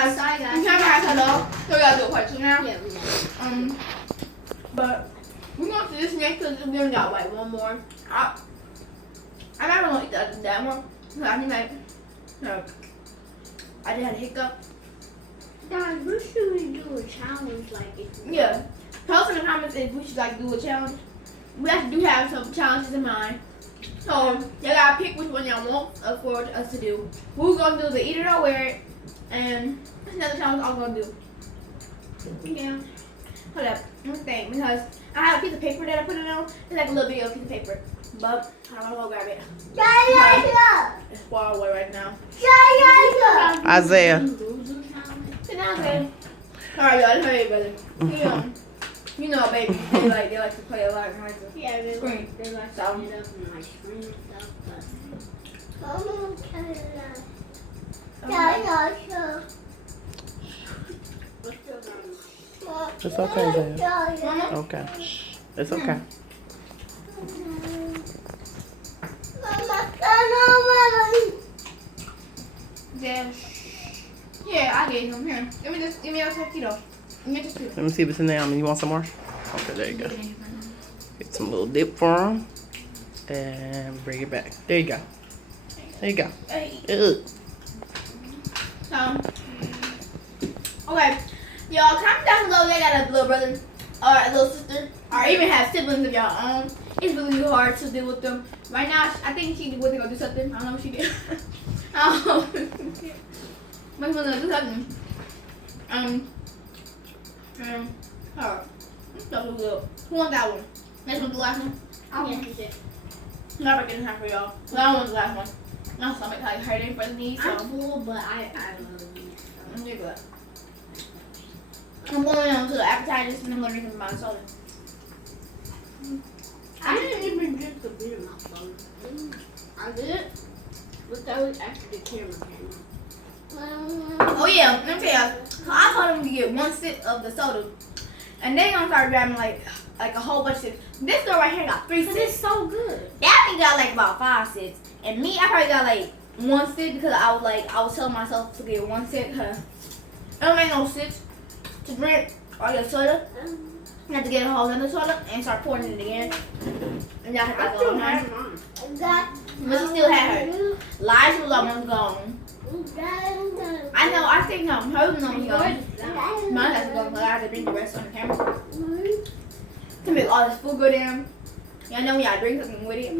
guys. Sorry, guys. We kind of had to know, so we gotta do a part 2 now. Yeah, we know. But we're going to do this next because we only got like one more. I'm not gonna eat that one. I think like, I just had a hiccup. Guys, we should do a challenge like if Yeah. Post in the comments if we should like do a challenge. We actually do have some challenges in mind. So y'all gotta pick which one y'all want for us to do. We're gonna do the eat it or wear it, and that's another challenge I'm gonna do. Yeah. Hold up, let me think, because I have a piece of paper that I put it on. It's like a little video piece of paper, but I don't want to go grab it. It's far away right now. Isaiah. Sit down, baby. All right, y'all. Let's hurry, brother. You know, baby, they like to play a lot of nicer. Yeah, they Screen. They like So. to get up and like scream and stuff, but we're still gonna. It's okay, Isaiah. Okay. It's okay. Yeah, I gave him. Here, give me a tortito. Give me a tortito. Let me see if it's in there. You want some more? Okay, there you go. Get some little dip for him. And bring it back. There you go. There you go. Hey. Ugh. Okay, y'all comment down below if y'all got a little brother or a little sister or even have siblings of your own. It's really hard to deal with them. Right now, I think she was gonna do something. I don't know what she did. But she's gonna do something. Her. That was good. Who want that one? Next one, the last one. I want it. Never getting time for y'all. That one's the last one. My stomach like hurting for the knees, so I'm full, but I love it. I'm doing good. I'm going on to the appetizers and I'm gonna drink my soda. I didn't even drink the beer in my phone. I did, but that was after the camera came on. Oh yeah, let me tell y'all. So I told them to get 1 sip of the soda, and they gonna start grabbing like a whole bunch of sips. This girl right here got 3 Cause sips. it's so good. That thing got like about 5 sips, and me I probably got like 1 sip because I was telling myself to get 1 sip. Cause it don't make no sense to drink all your soda. You have to get a whole other soda and start pouring it again. And y'all have I to still go have home. mine. But she still had hers. Liza was almost gone. I know, I think hers was almost gone. Mine has to go because I have to bring the rest on the camera. To make all this food go down. Y'all know when y'all drink something with it.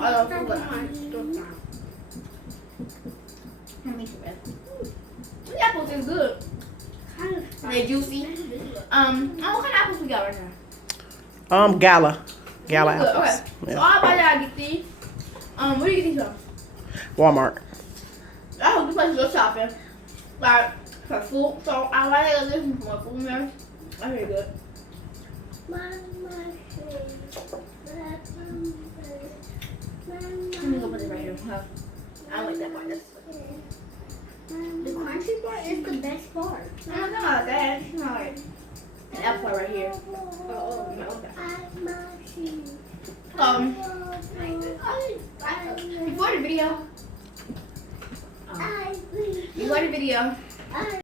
All the food go down. These apples is good. They're juicy. What kind of apples we got right now? Gala Good. apples. Okay. So Yeah. all about y'all get these. Where do you get these from? Walmart. I hope this place go shopping. Like for food. So I like to listen for food there. That's really good. Let me go put it right here. Huh? I like that part. That's The crunchy part is the best part. I'm not talking about that. It's not like an apple right here. Oh, No, okay. Before the video,